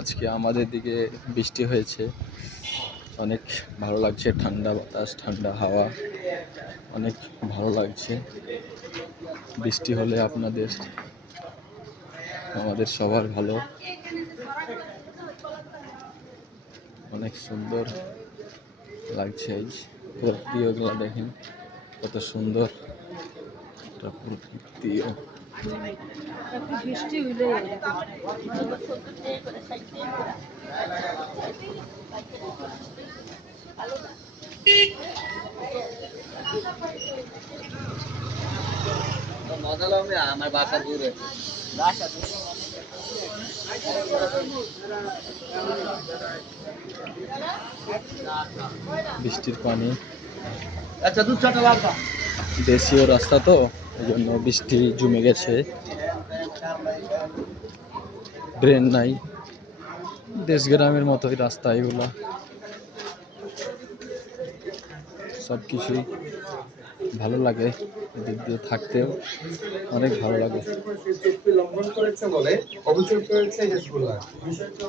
আজকে আমাদের দিকে বৃষ্টি হয়েছে, অনেক ভালো লাগছে। ঠান্ডা বাতাস, ঠান্ডা হাওয়া, অনেক ভালো লাগছে। বৃষ্টি হলে আমাদের সবার ভালো। অনেক সুন্দর লাগছে। এই প্রকৃতিগুলো দেখেন কত সুন্দর একটা প্রকৃতি। বৃষ্টি হইলে আমার বাসা দূরে। বৃষ্টির পানি, আচ্ছা, দুধ চাটা লাগবা। দেশীয় রাস্তা তো, এই জন্য বৃষ্টি জমে গেছে। ড্রেন নাই, দেশ গ্রামের মতোই রাস্তা এগুলা। সবকিছুই ভালো লাগে, এদিক দিয়ে থাকতেও অনেক ভালো লাগে। লঙ্ঘন করেছে বলে অভিযোগ করেছে হিজবুল্লাহ। বিষয়টি